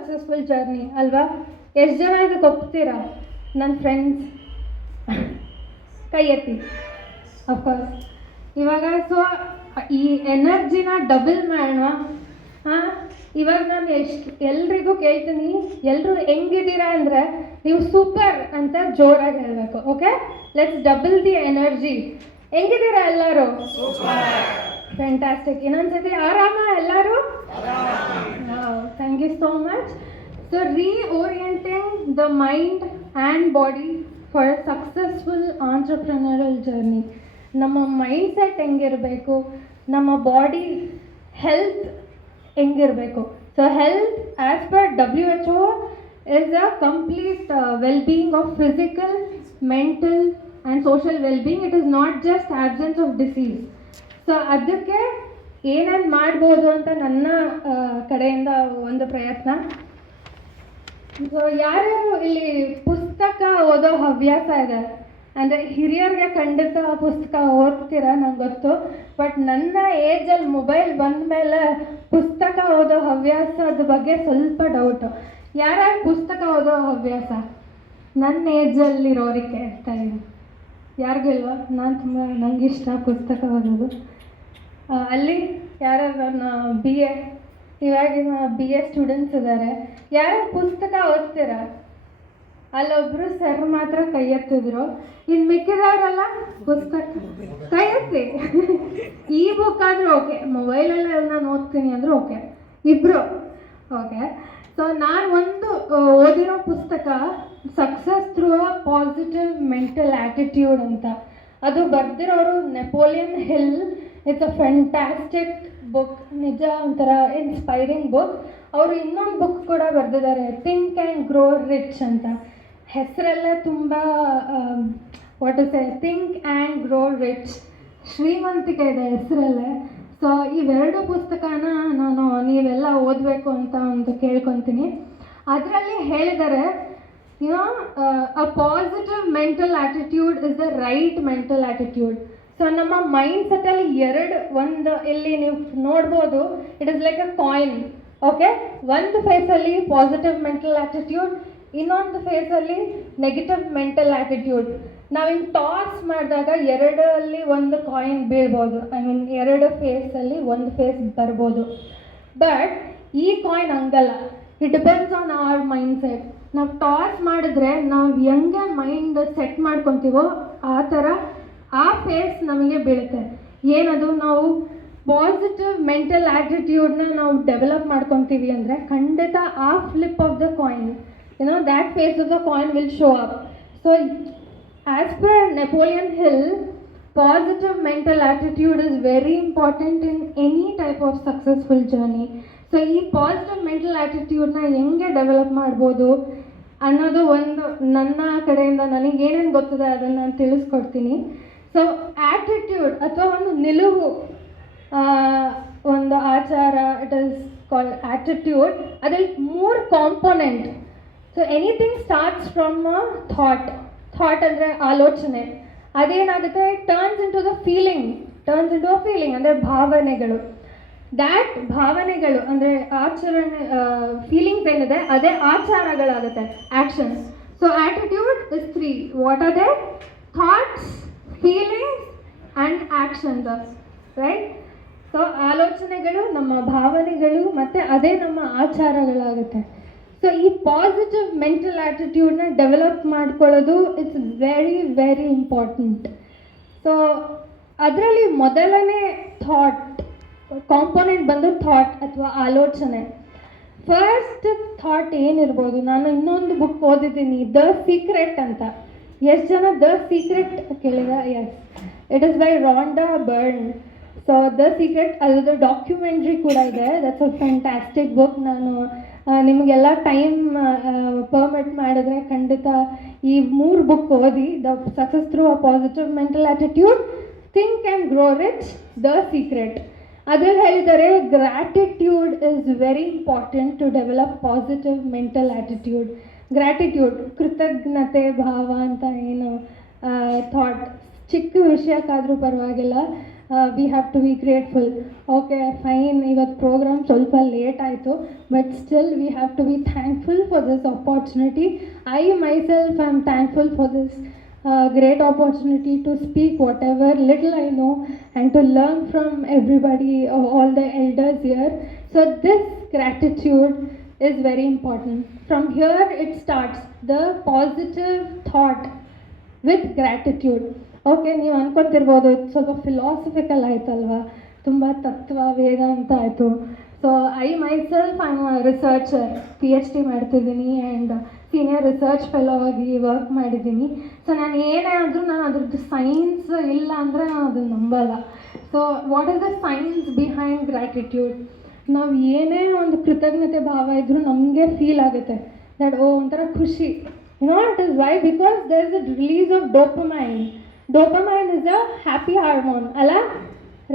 Successful journey ಅಲ್ವಾ? ಎಷ್ಟು ಜನ ಇದಕ್ಕೆ ಒಪ್ತೀರಾ? ನನ್ನ ಫ್ರೆಂಡ್ಸ್ ಕೈ ಎತ್ತಿ. ಅಫ್ಕೋರ್ಸ್ ಇವಾಗ ಸೊ ಈ ಎನರ್ಜಿನ ಡಬಲ್ ಮಾಡೋಣ. ಹಾಂ, ಇವಾಗ ನಾನು ಎಲ್ರಿಗೂ ಕೇಳ್ತೀನಿ, ಎಲ್ಲರೂ ಹೆಂಗಿದ್ದೀರಾ ಅಂದರೆ ನೀವು ಸೂಪರ್ ಅಂತ ಜೋರಾಗಿ ಹೇಳಬೇಕು. Okay, let's double the energy. ಹೆಂಗಿದ್ದೀರಾ ಎಲ್ಲರೂ? ಫ್ಯಾಂಟಾಸ್ಟಿಕ್. ಇನ್ನೊಂದ್ಸತಿ ಆರಾಮ ಎಲ್ಲರೂ? Thank you so much. So reorienting the mind and body for successful entrepreneurial journey. ನಮ್ಮ ಮೈಂಡ್ ಸೆಟ್ ಹೆಂಗಿರಬೇಕು, ನಮ್ಮ ಬಾಡಿ ಹೆಲ್ತ್ ಹೆಂಗಿರಬೇಕು. So health as per WHO is a complete well-being of physical, mental and social well-being. It is not just absence of disease. So ಅದಕ್ಕೆ ಏನೇನು ಮಾಡ್ಬೋದು ಅಂತ ನನ್ನ ಕಡೆಯಿಂದ ಒಂದು ಪ್ರಯತ್ನ. ಸೊ ಯಾರ್ಯಾರು ಇಲ್ಲಿ ಪುಸ್ತಕ ಓದೋ ಹವ್ಯಾಸ ಇದೆ ಅಂದರೆ ಹಿರಿಯರಿಗೆ ಖಂಡಿತ ಪುಸ್ತಕ ಓದ್ತೀರಾ ನಂಗೆ ಗೊತ್ತು. ಬಟ್ ನನ್ನ ಏಜಲ್ಲಿ ಮೊಬೈಲ್ ಬಂದ ಮೇಲೆ ಪುಸ್ತಕ ಓದೋ ಹವ್ಯಾಸದ ಬಗ್ಗೆ ಸ್ವಲ್ಪ ಡೌಟು. ಯಾರ್ಯಾರು ಪುಸ್ತಕ ಓದೋ ಹವ್ಯಾಸ ನನ್ನ ಏಜಲ್ಲಿರೋರಿಗೆ ಹೇಳ್ತಾ ಇದ್ದೀನಿ? ಯಾರಿಗಿಲ್ವಾ? ನಾನು ನನಗಿಷ್ಟ ಪುಸ್ತಕ ಓದೋದು. ಅಲ್ಲಿ ಯಾರ್ಯಾರು ನನ್ನ BA ಇವಾಗಿನ BA ಸ್ಟೂಡೆಂಟ್ಸ್ ಇದ್ದಾರೆ, ಯಾರು ಪುಸ್ತಕ ಓದ್ತೀರಾ? ಅಲ್ಲೊಬ್ಬರು ಸರ್ ಮಾತ್ರ ಕೈ ಎತ್ತಿದ್ರು. ಇನ್ನು ಮಿಕ್ಕಿದವರೆಲ್ಲ ಪುಸ್ತಕ ಕೈ ಎತ್ತಿ. ಈ ಬುಕ್ ಆದರೂ ಓಕೆ, ಮೊಬೈಲಲ್ಲೇ ನಾನು ಓದ್ತೀನಿ ಅಂದರೆ ಓಕೆ, ಇಬ್ಬರು ಓಕೆ. ಸೊ ನಾನು ಒಂದು ಓದಿರೋ ಪುಸ್ತಕ success through a positive mental attitude ಅಂತ. ಅದು ಬರೆದಿರೋರು Napoleon Hill. It's a fantastic book, ನಿಜ ಒಂಥರ ಇನ್ಸ್ಪೈರಿಂಗ್ ಬುಕ್. ಅವರು ಇನ್ನೊಂದು ಬುಕ್ ಕೂಡ ಬರೆದಿದ್ದಾರೆ, ಥಿಂಕ್ ಆ್ಯಂಡ್ ಗ್ರೋ ರಿಚ್ ಅಂತ. ಹೆಸರಲ್ಲೇ ತುಂಬ what to say, think and grow rich, ಶ್ರೀಮಂತಿಕೆ ಇದೆ ಹೆಸರಲ್ಲೇ. ಸೊ ಇವೆರಡು ಪುಸ್ತಕನ ನಾನು ನೀವೆಲ್ಲ ಓದಬೇಕು ಅಂತ ಒಂದು ಕೇಳ್ಕೊತೀನಿ. ಅದರಲ್ಲಿ ಹೇಳಿದ್ದಾರೆ, ಅ positive mental attitude is the right mental attitude. So ನಮ್ಮ ಮೈಂಡ್ ಸೆಟ್ಟಲ್ಲಿ ಒಂದು ಇಲ್ಲಿ ನೀವು ನೋಡ್ಬೋದು, it is like a coin. Okay, ಒಂದು ಫೇಸಲ್ಲಿ ಪಾಸಿಟಿವ್ ಮೆಂಟಲ್ ಆ್ಯಟಿಟ್ಯೂಡ್, ಇನ್ನೊಂದು ಫೇಸಲ್ಲಿ ನೆಗೆಟಿವ್ ಮೆಂಟಲ್ ಆ್ಯಟಿಟ್ಯೂಡ್. ನಾವು ಹಿಂಗೆ ಟಾಸ್ ಮಾಡಿದಾಗ ಎರಡರಲ್ಲಿ ಒಂದು ಕಾಯಿನ್ ಬೀಳ್ಬೋದು. ಐ ಮೀನ್ ಎರಡು ಫೇಸಲ್ಲಿ ಒಂದು ಫೇಸ್ ಬರ್ಬೋದು. ಬಟ್ ಈ ಕಾಯಿನ್ ಹಂಗಲ್ಲ, it depends on our mind set. ನಾವು ಟಾಸ್ ಮಾಡಿದ್ರೆ ನಾವು ಹೆಂಗೆ ಮೈಂಡ್ ಸೆಟ್ ಮಾಡ್ಕೊತೀವೋ ಆ ಥರ ಆ ಫೇಸ್ ನಮಗೆ ಬೀಳುತ್ತೆ. ಏನದು, ನಾವು ಪಾಸಿಟಿವ್ ಮೆಂಟಲ್ ಆ್ಯಟಿಟ್ಯೂಡ್ನ ನಾವು ಡೆವಲಪ್ ಮಾಡ್ಕೊತೀವಿ ಅಂದರೆ ಖಂಡಿತ ಆ flip of the coin, that face of the coin will show up. So as per Napoleon Hill, positive mental attitude is very important in any type of successful journey. So ಈ positive mental ಆ್ಯಟಿಟ್ಯೂಡ್ನ ಹೆಂಗೆ develop ಮಾಡ್ಬೋದು ಅನ್ನೋದು ಒಂದು ನನ್ನ ಕಡೆಯಿಂದ ನನಗೆ ಏನೇನು ಗೊತ್ತಿದೆ ಅದನ್ನು ನಾನು ತಿಳಿಸ್ಕೊಡ್ತೀನಿ. ಸೊ ಆ್ಯಟಿಟ್ಯೂಡ್ ಅಥವಾ ಒಂದು ನಿಲುವು, ಒಂದು ಆಚಾರ, ಇಟ್ ಈಸ್ ಕಾಲ್ಡ್ ಆ್ಯಟಿಟ್ಯೂಡ್. ಅದರಲ್ಲಿ 3 component. So anything starts from a thought ಅಂದರೆ ಆಲೋಚನೆ. ಅದೇನಾಗುತ್ತೆ, ಟರ್ನ್ಸ್ ಇಂಟು ದ ಫೀಲಿಂಗ್ ಅಂದರೆ ಭಾವನೆಗಳು. ದ್ಯಾಟ್ ಭಾವನೆಗಳು ಅಂದರೆ ಆಚರಣೆ, ಫೀಲಿಂಗ್ಸ್ ಏನಿದೆ ಅದೇ ಆಚಾರಗಳಾಗುತ್ತೆ, actions. So attitude is 3. What are they? Thoughts, feelings and actions, right? So ಆಲೋಚನೆಗಳು ನಮ್ಮ ಭಾವನೆಗಳು ಮತ್ತು ಅದೇ ನಮ್ಮ ಆಚಾರಗಳಾಗುತ್ತೆ. ಸೊ ಈ ಪಾಸಿಟಿವ್ ಮೆಂಟಲ್ ಆ್ಯಟಿಟ್ಯೂಡ್ನ ಡೆವಲಪ್ ಮಾಡ್ಕೊಳ್ಳೋದು it's very very important. So ಅದರಲ್ಲಿ ಮೊದಲನೇ ಕಾಂಪೊನೆಂಟ್ ಬಂದು ಥಾಟ್ ಅಥವಾ ಆಲೋಚನೆ. ಫಸ್ಟ್ ಥಾಟ್ ಏನಿರ್ಬೋದು, ನಾನು ಇನ್ನೊಂದು ಬುಕ್ ಓದಿದ್ದೀನಿ, ದ ಸೀಕ್ರೆಟ್ ಅಂತ. ಎಷ್ಟು ಜನ ದ ಸೀಕ್ರೆಟ್ ಕೇಳಿದ? Yes, it is by Rhonda Byrne. So the secret, ಅದ್ರದ್ದು ಡಾಕ್ಯುಮೆಂಟ್ರಿ ಕೂಡ ಇದೆ. That's a fantastic book. ನಾನು ನಿಮಗೆಲ್ಲ ಟೈಮ್ ಪರ್ಮಿಟ್ ಮಾಡಿದ್ರೆ ಖಂಡಿತ ಈ 3 ಬುಕ್ ಓದಿ. The success through a positive mental attitude, think and grow rich, the secret. ಅದರಲ್ಲಿ ಹೇಳಿದ್ದಾರೆ, gratitude is very important to develop positive mental attitude. Gratitude, ಕೃತಜ್ಞತೆ ಭಾವ ಅಂತ ಏನು ಥಾಟ್, ಚಿಕ್ಕ ವಿಷಯಕ್ಕಾದರೂ ಪರವಾಗಿಲ್ಲ we have to be grateful. Okay fine, ಇವತ್ತು ಪ್ರೋಗ್ರಾಮ್ ಸ್ವಲ್ಪ ಲೇಟ್ ಆಯಿತು, but still we have to be thankful for this opportunity. I myself I am thankful for this great opportunity to speak whatever little I know and to learn from everybody, all the elders here. So this gratitude is very important. From here it starts, the positive thought with gratitude. Okay, ನೀವು ಅನ್ಕೊತಿರ್ಬೋದು ಇದು ಸ್ವಲ್ಪ philosophical ಆಯ್ತಲ್ವಾ, ತುಂಬ ತತ್ವ ವೇದಾಂತ ಆಯಿತು. So I myself I am researcher, PhD ಮಾಡ್ತಿದ್ದೀನಿ and senior research fellow ಆಗಿ work ಮಾಡಿದ್ದೀನಿ. ಸೊ ನಾನು ಏನೇ ಆದರೂ ನಾನು ಅದ್ರದ್ದು ಸೈನ್ಸ್ ಇಲ್ಲ ಅಂದರೆ ನಾನು ಅದನ್ನು ನಂಬಲ್ಲ. So what is the science behind gratitude? ನಾವು ಏನೇ ಒಂದು ಕೃತಜ್ಞತೆ ಭಾವ ಇದ್ದರೂ ನಮಗೆ ಫೀಲ್ ಆಗುತ್ತೆ ದಟ್ ಒಂಥರ ಖುಷಿ. It is why because there is a release of dopamine. Dopamine is a happy hormone ಅಲ್ಲ,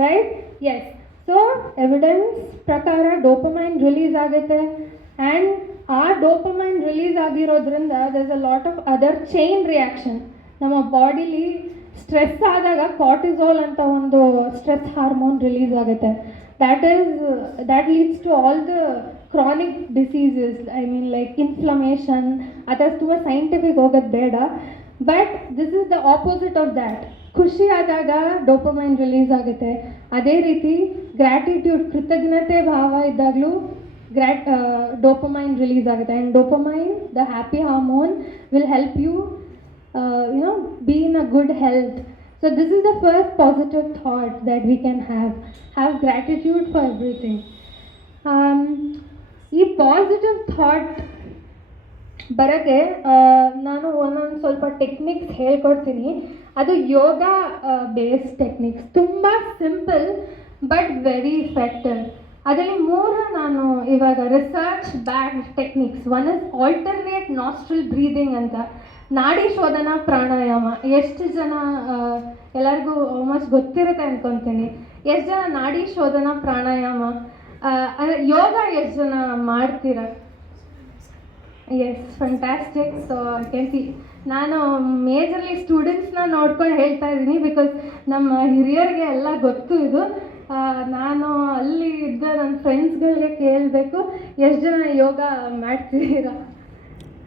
ರೈಟ್? ಎಸ್. ಸೊ ಎವಿಡೆನ್ಸ್ ಪ್ರಕಾರ ಡೋಪಮೈನ್ ರಿಲೀಸ್ ಆಗುತ್ತೆ ಆ್ಯಂಡ್ ಆ ಡೋಪಮೈನ್ ರಿಲೀಸ್ ಆಗಿರೋದ್ರಿಂದ there is a lot of other chain reaction. ನಮ್ಮ bodily stress ಆದಾಗ cortisol ಅಂತ ಒಂದು stress hormone release ಆಗುತ್ತೆ. That leads to all the chronic diseases, I mean like inflammation. ಆ ಥರ ತುಂಬ ಸೈಂಟಿಫಿಕ್ ಹೋಗೋದು ಬೇಡ, but this is the opposite of that. ಖುಷಿ ಆದಾಗ ಡೋಪಮೈನ್ ರಿಲೀಸ್ ಆಗುತ್ತೆ. ಅದೇ ರೀತಿ ಗ್ರ್ಯಾಟಿಟ್ಯೂಡ್, ಕೃತಜ್ಞತೆ ಭಾವ ಇದ್ದಾಗಲೂ dopamine release ಆಗುತ್ತೆ. And dopamine, the happy hormone, will help you be in a good health. So this is the first positive thought that we can have gratitude for everything. ಈ positive thought ಬರೋಕ್ಕೆ ನಾನು ಒಂದೊಂದು ಸ್ವಲ್ಪ techniques ಹೇಳ್ಕೊಡ್ತೀನಿ. ಅದು ಯೋಗ based techniques, ತುಂಬ simple but very effective. ಅದರಲ್ಲಿ 3 ನಾನು ಇವಾಗ research back techniques. One is alternate nostril breathing ಅಂತ, ನಾಡಿ ಶೋಧನಾ ಪ್ರಾಣಾಯಾಮ. ಎಷ್ಟು ಜನ, ಎಲ್ಲರಿಗೂ ಆಲ್ಮೋಸ್ಟ್ ಗೊತ್ತಿರುತ್ತೆ ಅಂದ್ಕೊತೀನಿ. ಎಷ್ಟು ಜನ ನಾಡಿ ಶೋಧನಾ ಪ್ರಾಣಾಯಾಮ ಯೋಗ ಎಷ್ಟು ಜನ ಮಾಡ್ತೀರಾ? Yes, fantastic. So can see, ನಾನು ಮೇಜರ್ಲಿ ಸ್ಟೂಡೆಂಟ್ಸ್ನ ನೋಡ್ಕೊಂಡು ಹೇಳ್ತಾ ಇದ್ದೀನಿ ಬಿಕಾಸ್ ನಮ್ಮ ಹಿರಿಯರಿಗೆ ಎಲ್ಲ ಗೊತ್ತು ಇದು. ನಾನು ಅಲ್ಲಿ ಇದ್ದ ನನ್ನ ಫ್ರೆಂಡ್ಸ್ಗಳಿಗೆ ಕೇಳಬೇಕು ಎಷ್ಟು ಜನ ಯೋಗ ಮಾಡ್ತಿದ್ದೀರಾ,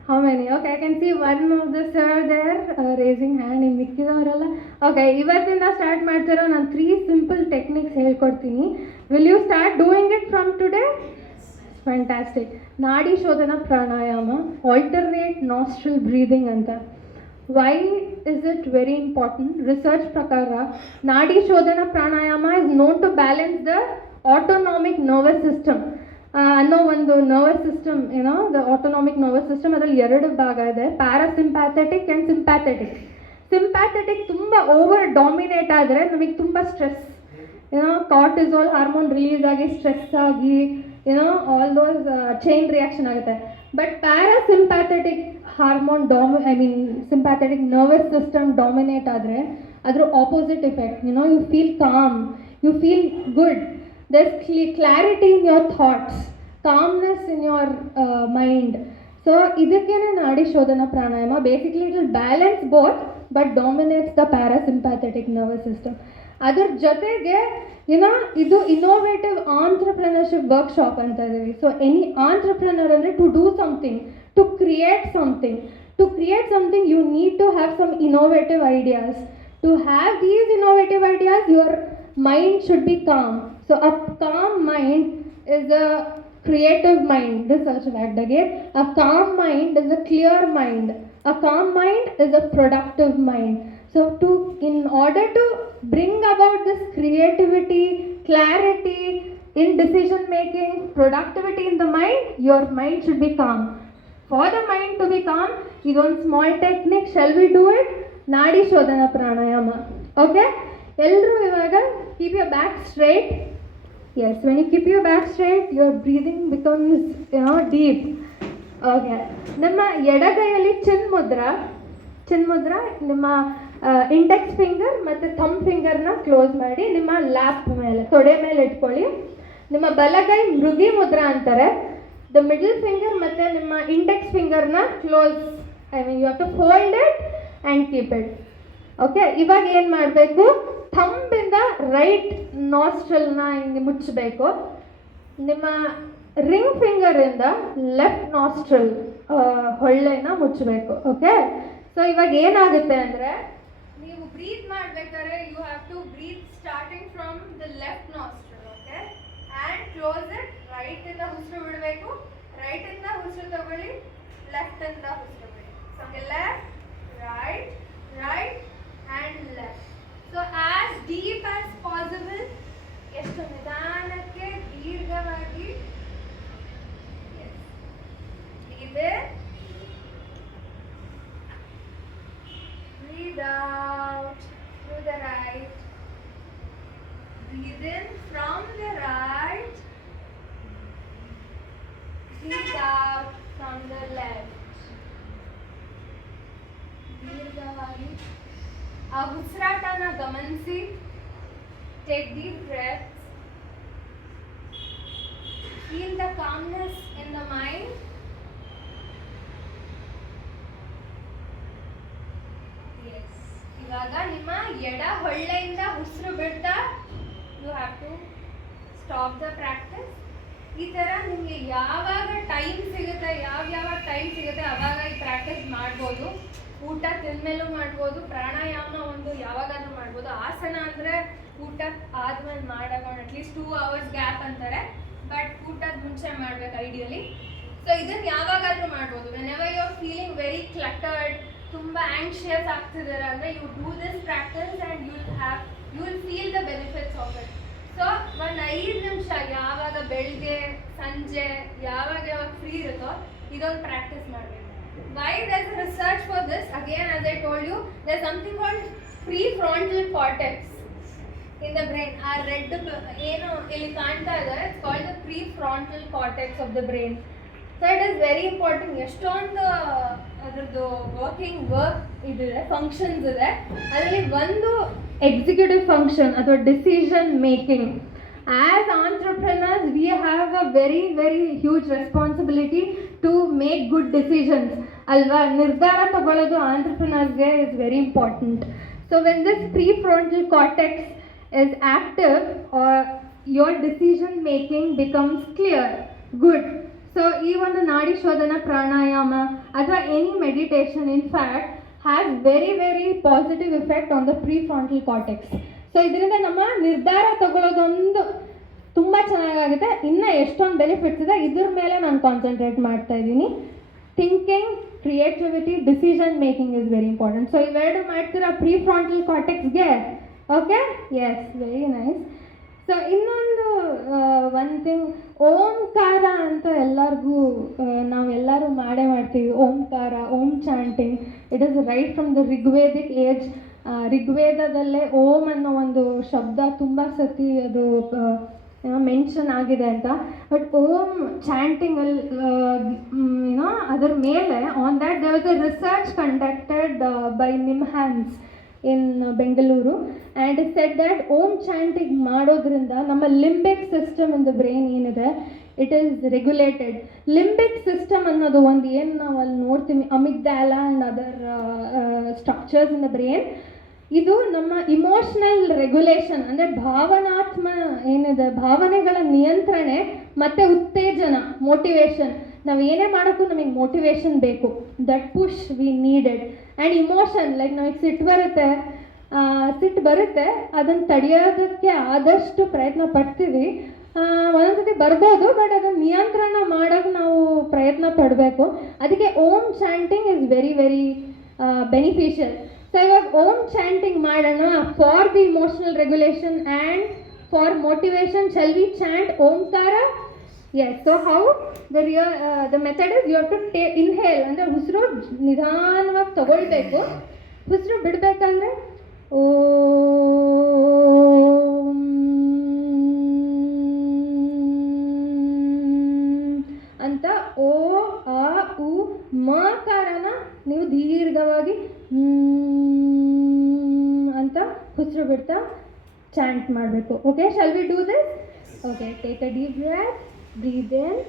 how many? Okay, I can see one of the sir there raising hand. ಇನ್ನು ಮಿಕ್ಕಿದವರೆಲ್ಲ ಓಕೆ. ಇವತ್ತಿಂದ ಸ್ಟಾರ್ಟ್ ಮಾಡ್ತಿರೋ ನಾನು 3 ಸಿಂಪಲ್ ಟೆಕ್ನಿಕ್ಸ್ ಹೇಳ್ಕೊಡ್ತೀನಿ. Will you start doing it from today? Fantastic. Nadi ಶೋಧನಾ ಪ್ರಾಣಾಯಾಮ, ಆಲ್ಟರ್ನೇಟ್ ನಾಸ್ಟ್ರಿಲ್ ಬ್ರೀದಿಂಗ್ ಅಂತ. Why is it very important? Research prakara, Nadi Shodhana Pranayama is known to balance the autonomic nervous system. ಅನ್ನೋ ಒಂದು nervous system, the autonomic nervous system. ಅದರಲ್ಲಿ 2 ಭಾಗ ಇದೆ, parasympathetic and sympathetic. Sympathetic ತುಂಬ over dominate ಆದರೆ ನಮಗೆ ತುಂಬ ಸ್ಟ್ರೆಸ್, ಕಾರ್ಟಿಸೋಲ್ ಹಾರ್ಮೋನ್ ರಿಲೀಸ್ ಆಗಿ ಸ್ಟ್ರೆಸ್ ಆಗಿ ಆಲ್ ದೋಸ್ ಚೈನ್ ರಿಯಾಕ್ಷನ್ ಆಗುತ್ತೆ. But parasympathetic hormone sympathetic nervous system dominate ಆದರೆ ಅದ್ರ opposite effect. You feel calm, you feel good, there's clarity in your thoughts, calmness in your mind. So ಇದಕ್ಕೇನೆ ನಾಡಿ ಶೋಧನಾ pranayama. Basically it will balance both but dominates the parasympathetic nervous system. ಅದ್ರ ಜೊತೆಗೆ ಇದು innovative entrepreneurship workshop ಅಂತ ಇದ್ದೀವಿ. So any entrepreneur ಅಂದರೆ to do something, to create something. To create something you need to have some innovative ideas. To have these innovative ideas your mind should be calm. So a calm mind is a creative mind. Research backed again. A calm mind is a clear mind. A calm mind is a productive mind. So in order to bring about this creativity, clarity in decision making, productivity in the mind, your mind should be calm. For the mind to be calm, is one small technique. Shall we do it? Nadi Shodhana Pranayama. Okay? ಎಲ್ಲರೂ ಇವಾಗ keep your back straight. Yes, when you keep your back straight your breathing becomes deep. Okay, ನಮ್ಮ ಎಡಗೈಯಲ್ಲಿ ಚಿನ್ಮುದ್ರ, ನಿಮ್ಮ index finger ಮತ್ತು thumb ಫಿಂಗರ್ನ close ಮಾಡಿ ನಿಮ್ಮ ಲ್ಯಾಪ್ ಮೇಲೆ, ತೊಡೆ ಮೇಲೆ ಇಟ್ಕೊಳ್ಳಿ. ನಿಮ್ಮ ಬಲಗೈ ಮೃಗಿ ಮುದ್ರಾ ಅಂತಾರೆ. ದ ಮಿಡಲ್ ಫಿಂಗರ್ ಮತ್ತು ನಿಮ್ಮ ಇಂಡೆಕ್ಸ್ ಫಿಂಗರ್ನ close, you have to fold it and keep it. Okay, ಇವಾಗ ಏನು ಮಾಡಬೇಕು? ಥಂಬಿಂದ ರೈಟ್ ನಾಸ್ಟ್ರಲ್ನ ಹಿಂಗೆ ಮುಚ್ಚಬೇಕು. ನಿಮ್ಮ ರಿಂಗ್ ಫಿಂಗರಿಂದ ಲೆಫ್ಟ್ ನಾಸ್ಟ್ರಲ್ ಹೊಳ್ಳೆನ ಮುಚ್ಚಬೇಕು. ಓಕೆ, ಸೊ ಇವಾಗ ಏನಾಗುತ್ತೆ ಅಂದರೆ, ನೀವು ಬ್ರೀತ್ ಮಾಡಬೇಕಾದ್ರೆ you have to breathe starting from the left nostril. Okay, and close it. ರೈಟಿಂದ ಉಸಿರು ಬಿಡಬೇಕು, ರೈಟಿಂದ ಉಸಿರು ತಗೊಳ್ಳಿ, ಲೆಫ್ಟಿಂದ ಉಸಿರು ಬಿಡಿ. ಸೊ ಹಂಗೆ left right right and left. So as deep as possible, ಎಷ್ಟು ನಿಧಾನಕ್ಕೆ ದೀರ್ಘವಾಗಿ ಇದೆ. Breathe out through the right. Breathe in from the right. Breathe out from the left. ದೀರ್ಘವಾಗಿ ಆ ಉಸಿರಾಟನ ಗಮನಿಸಿ. Take deep breaths. Feel the calmness in the mind. Yes. ಇವಾಗ ನಿಮ್ಮ ಎಡ ಹೊಳ್ಳೆಯಿಂದ ಉಸಿರು ಬಿಡ್ತಾ you have to stop the practice. ಈ ಥರ ನಿಮಗೆ ಯಾವಾಗ ಟೈಮ್ ಸಿಗುತ್ತೆ, ಯಾವಾಗ ಟೈಮ್ ಸಿಗುತ್ತೆ ಆವಾಗ ಈ ಪ್ರಾಕ್ಟಿಸ್ ಮಾಡ್ಬೋದು. ಊಟ ತಿಂದಮೇಲೂ ಮಾಡ್ಬೋದು, ಪ್ರಾಣಾಯಾಮ ಒಂದು ಯಾವಾಗಾದ್ರೂ ಮಾಡ್ಬೋದು. ಆಸನ ಅಂದರೆ ಊಟ ಆದ್ಮೇಲೆ ಮಾಡಾಗ ಅಟ್ಲೀಸ್ಟ್ 2 hours ಗ್ಯಾಪ್ ಅಂತಾರೆ, ಬಟ್ ಊಟದ ಮುಂಚೆ ಮಾಡ್ಬೇಕು ಐಡಿಯಲಿ. ಸೊ ಇದನ್ನು ಯಾವಾಗಾದ್ರೂ ಮಾಡ್ಬೋದು. Whenever you are feeling very cluttered, ತುಂಬ ಆಂಕ್ಷಿಯಸ್ ಆಗ್ತಿದ್ದಾರೆ ಅಂದರೆ you do this practice and you will feel the benefits of it. So ಒಂದು 5 ನಿಮಿಷ ಯಾವಾಗ ಬೆಳಗ್ಗೆ ಸಂಜೆ ಯಾವಾಗ ಫ್ರೀ ಇರುತ್ತೋ ಇದೊಂದು ಪ್ರಾಕ್ಟಿಸ್ ಮಾಡಬೇಕು. Why there's a research for this? Again, as I told you, there's something called prefrontal cortex in the brain. Our red ಏನು ಇಲ್ಲಿ ಕಾಣ್ತಾ ಇದೆ, it's called the prefrontal cortex of the brain. So it is very important. ಎಷ್ಟೊಂದು ಅದರದ್ದು work ಇದಿದೆ, functions ಇದೆ. ಅದರಲ್ಲಿ ಒಂದು ಎಕ್ಸಿಕ್ಯೂಟಿವ್ ಫಂಕ್ಷನ್ ಅಥವಾ decision making. As entrepreneurs, we have a very, very huge responsibility to make good decisions. Alva, ನಿರ್ಧಾರ ತಗೊಳ್ಳೋದು entrepreneursಗೆ is very important. So when this prefrontal cortex is active, or your decision making becomes clear, good. So ಈ ಒಂದು ನಾಡಿ ಶೋಧನ ಪ್ರಾಣಾಯಾಮ ಅಥವಾ any meditation in fact has very, very positive effect on the prefrontal cortex. So ಇದರಿಂದ ನಮ್ಮ ನಿರ್ಧಾರ ತಗೊಳ್ಳೋದೊಂದು ತುಂಬ ಚೆನ್ನಾಗಾಗುತ್ತೆ. ಇನ್ನು ಎಷ್ಟೊಂದು ಬೆನಿಫಿಟ್ಸ್ ಇದೆ, ಇದ್ರ ಮೇಲೆ ನಾನು ಕಾನ್ಸಂಟ್ರೇಟ್ ಮಾಡ್ತಾ ಇದ್ದೀನಿ. Thinking, creativity, decision making is very important. So ಇವೆರಡು ಮಾಡ್ತೀರಾ ಪ್ರೀಫ್ರಾಂಟಲ್ ಕಾರ್ಟೆಕ್ಸ್ಗೆ. Okay, yes, very nice. So ಇನ್ನೊಂದು ಒನ್ ಥಿಂಗ್, ಓಂಕಾರ ಅಂತ ಎಲ್ಲರಿಗೂ ನಾವೆಲ್ಲರೂ ಮಾಡ್ತೀವಿ. ಓಂಕಾರ, Om chanting, it is right from the Rigvedic age. ಋಗ್ವೇದದಲ್ಲೇ ಓಂ ಅನ್ನೋ ಒಂದು ಶಬ್ದ ತುಂಬ ಸತಿ ಅದು ಮೆನ್ಷನ್ ಆಗಿದೆ ಅಂತ. ಬಟ್ ಓಂ ಚಾಂಟಿಂಗಲ್ಲಿ ಅದರ ಮೇಲೆ on that there was a research conducted by NIMHANS in Bengaluru, and it said that Om chanting ಮಾಡೋದ್ರಿಂದ ನಮ್ಮ limbic system in the brain ಏನಿದೆ, it is regulated. Limbic system ಅನ್ನೋದು ಒಂದು ಏನು ನಾವು ಅಲ್ಲಿ ನೋಡ್ತೀವಿ, amygdala and other structures in the brain, ಇದು ನಮ್ಮ ಇಮೋಷ್ನಲ್ ರೆಗ್ಯುಲೇಷನ್ ಅಂದರೆ ಭಾವನಾತ್ಮ ಏನಿದೆ, ಭಾವನೆಗಳ ನಿಯಂತ್ರಣೆ ಮತ್ತು ಉತ್ತೇಜನ, ಮೋಟಿವೇಶನ್. ನಾವು ಏನೇ ಮಾಡೋಕ್ಕೂ ನಮಗೆ ಮೋಟಿವೇಶನ್ ಬೇಕು, that push we needed. And emotion, like ನಮಗೆ ಸಿಟ್ಟು ಬರುತ್ತೆ, ಅದನ್ನು ತಡೆಯೋದಕ್ಕೆ ಆದಷ್ಟು ಪ್ರಯತ್ನ ಪಡ್ತೀವಿ. ಒಂದೊಂದ್ಸತಿ ಬರ್ಬೋದು, ಬಟ್ ಅದನ್ನು ನಿಯಂತ್ರಣ ಮಾಡೋಕ್ಕೆ ನಾವು ಪ್ರಯತ್ನ ಪಡಬೇಕು. ಅದಕ್ಕೆ Om chanting is very, very beneficial. So ಇವಾಗ ಓಂ ಚಾಂಟಿಂಗ್ ಮಾಡೋಣ for the emotional regulation and for motivation. Shall we chant Omkara? Yes. So how the method is, you have to inhale ಅಂದರೆ ಉಸಿರು ನಿಧಾನವಾಗಿ ತಗೊಳ್ಬೇಕು. ಉಸಿರು ಬಿಡಬೇಕಂದ್ರೆ ಓಂ ಅಂತ ಓ ಆ ಉ ಮಕಾರನ ನೀವು ದೀರ್ಘವಾಗಿ ಅಂತ ಉಸಿರು ಬಿಡ್ತಾ ಚಾಂಟ್ ಮಾಡಬೇಕು. Okay, shall we do this? Okay, take a deep breath, breathe in.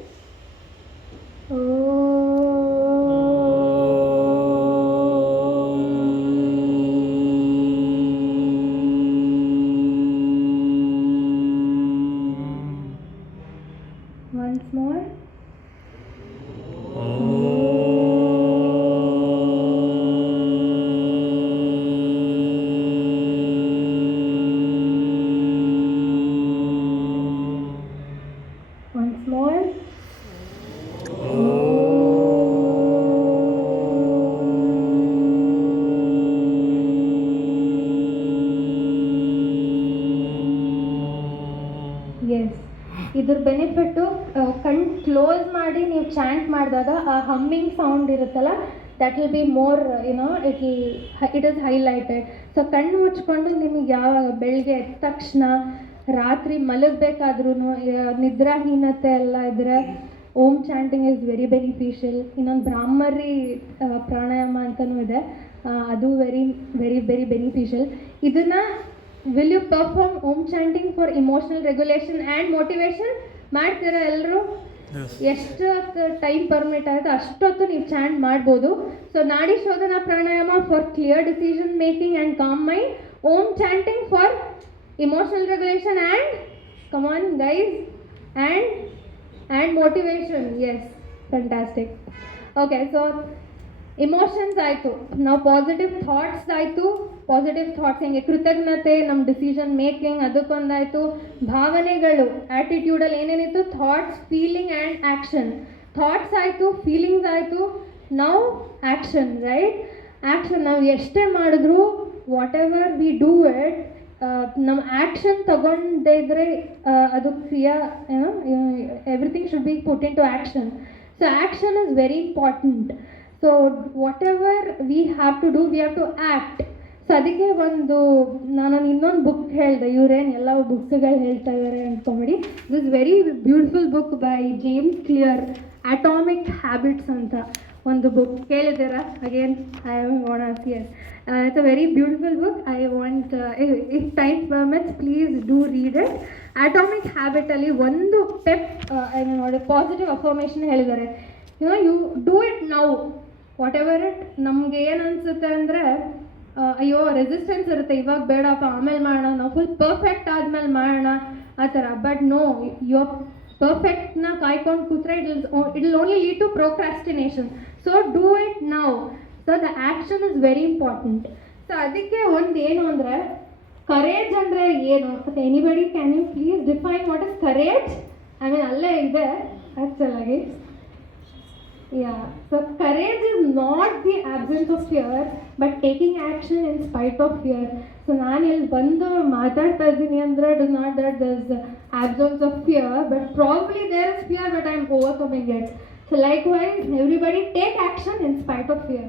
Chant ಮಾಡಿದಾಗ ಆ ಹಮ್ಮಿಂಗ್ ಸೌಂಡ್ ಇರುತ್ತಲ್ಲ, that will be more, it is highlighted. So ಕಣ್ಣು ಮುಚ್ಕೊಂಡು ನಿಮಗೆ ಯಾವಾಗ ಬೆಳಗ್ಗೆ ಎದ್ದ ತಕ್ಷಣ, ರಾತ್ರಿ ಮಲಗಬೇಕಾದ್ರೂ, ನಿದ್ರಾಹೀನತೆ ಎಲ್ಲ ಇದ್ದರೆ Om chanting is very beneficial. ಇನ್ನೊಂದು ಬ್ರಾಹ್ಮರಿ ಪ್ರಾಣಾಯಾಮ ಅಂತಲೂ ಇದೆ, ಅದು ವೆರಿ ವೆರಿ ವೆರಿ ಬೆನಿಫಿಷಿಯಲ್. ಇದನ್ನು will you perform Om chanting for emotional regulation and motivation? ಮಾಡ್ತೀರಾ ಎಲ್ಲರೂ? ಎಷ್ಟು ಟೈಮ್ ಪರ್ಮಿಟ್ ಆಯಿತು ಅಷ್ಟೊತ್ತು ನೀವು ಚಾಂಟ್ ಮಾಡ್ಬೋದು. ಸೊ ನಾಡಿ ಶೋಧನಾ pranayama for clear decision making and calm mind, Om chanting for emotional regulation and come on guys and motivation. Yes, fantastic. Okay, so emotions ಆಯಿತು, ನಾವು ಪಾಸಿಟಿವ್ ಥಾಟ್ಸ್ ಆಯಿತು. ಪಾಸಿಟಿವ್ ಥಾಟ್ಸ್ ಹೆಂಗೆ ಕೃತಜ್ಞತೆ, ನಮ್ಮ ಡಿಸಿಷನ್ ಮೇಕಿಂಗ್ ಅದಕ್ಕೊಂದಾಯಿತು. ಭಾವನೆಗಳು, ಆ್ಯಟಿಟ್ಯೂಡಲ್ಲಿ ಏನೇನಿತ್ತು, thoughts, feeling and action. Thoughts ಆಯಿತು, ಫೀಲಿಂಗ್ಸ್ ಆಯಿತು, ನಾವು ಆ್ಯಕ್ಷನ್, ರೈಟ್? ಆ್ಯಕ್ಷನ್ ನಾವು ಎಷ್ಟೇ ಮಾಡಿದ್ರು, whatever we do it, ನಮ್ಮ ಆ್ಯಕ್ಷನ್ ತಗೊಂಡೇ ಇದ್ದರೆ ಅದು ಕ್ರಿಯಾ, everything should be put into action. So action is very important. So whatever we have to do, we have to act. So ಅದಕ್ಕೆ ನಾನು ಇನ್ನೊಂದು ಬುಕ್ ಹೇಳಿದೆ, ಇವರೇನು ಎಲ್ಲ ಬುಕ್ಸ್ಗಳು ಹೇಳ್ತಾ ಇದ್ದಾರೆ ಅಂದ್ಕೊಂಬಿಡಿ. This very beautiful book by James Clear, atomic habits ಅಂತ ಒಂದು ಬುಕ್. ಕೇಳಿದ್ದೀರಾ? Again I want yes, it's a very beautiful book. I want, if time permits please do read it. Atomic ಹ್ಯಾಬಿಟಲ್ಲಿ ಒಂದು ನೋಡಿ ಪಾಸಿಟಿವ್ ಅಫರ್ಮೇಷನ್ ಹೇಳಿದ್ದಾರೆ. You do it now, whatever it. ನಮಗೆ ಏನು ಅನಿಸುತ್ತೆ ಅಂದರೆ, ಅಯ್ಯೋ ರೆಸಿಸ್ಟೆನ್ಸ್ ಇರುತ್ತೆ, ಇವಾಗ ಬೇಡಪ್ಪ ಆಮೇಲೆ ಮಾಡೋಣ, ನಾವು ಫುಲ್ ಪರ್ಫೆಕ್ಟ್ ಆದಮೇಲೆ ಮಾಡೋಣ ಆ ಥರ. ಬಟ್ ನೋ, ಯುವರ್ ಪರ್ಫೆಕ್ಟ್ನ ಕಾಯ್ಕೊಂಡು ಕೂತ್ರೆ it will only lead to procrastination. So do it now. So the action is very important. So ಅದಕ್ಕೆ ಒಂದು ಏನು ಅಂದರೆ, ಕರೇಜ್ ಅಂದರೆ ಏನು? Anybody can you please define what is courage? I mean ಅಲ್ಲೇ ಇದೆ ಆ್ಯಕ್ಚುಲಾಗಿ. Yeah, so courage is not the absence of fear, but taking action in spite of fear. So ನಾನು ಇಲ್ಲಿ ಬಂದು ಮಾತಾಡ್ತಾ ಇದ್ದೀನಿ ಅಂದರೆ it is not that there is absence of fear, but probably there is fear, but I am overcoming it. So likewise, everybody take action in spite of fear.